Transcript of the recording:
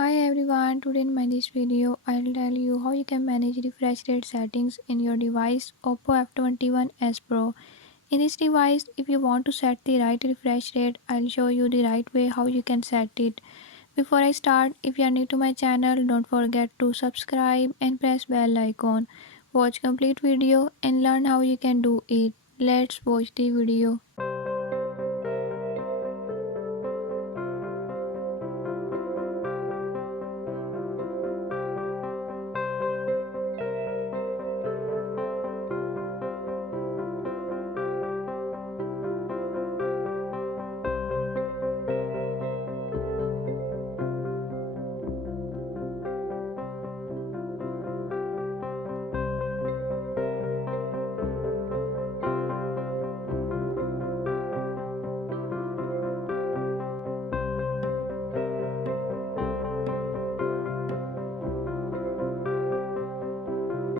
Hi everyone, today in my this video I'll tell you how you can manage refresh rate settings in your device Oppo F21s Pro. In this device, if you want to set the right refresh rate, I'll show you the right way how you can set it. Before I start, if you are new to my channel, don't forget to subscribe and press bell icon. Watch complete video and learn how you can do it. Let's watch the video.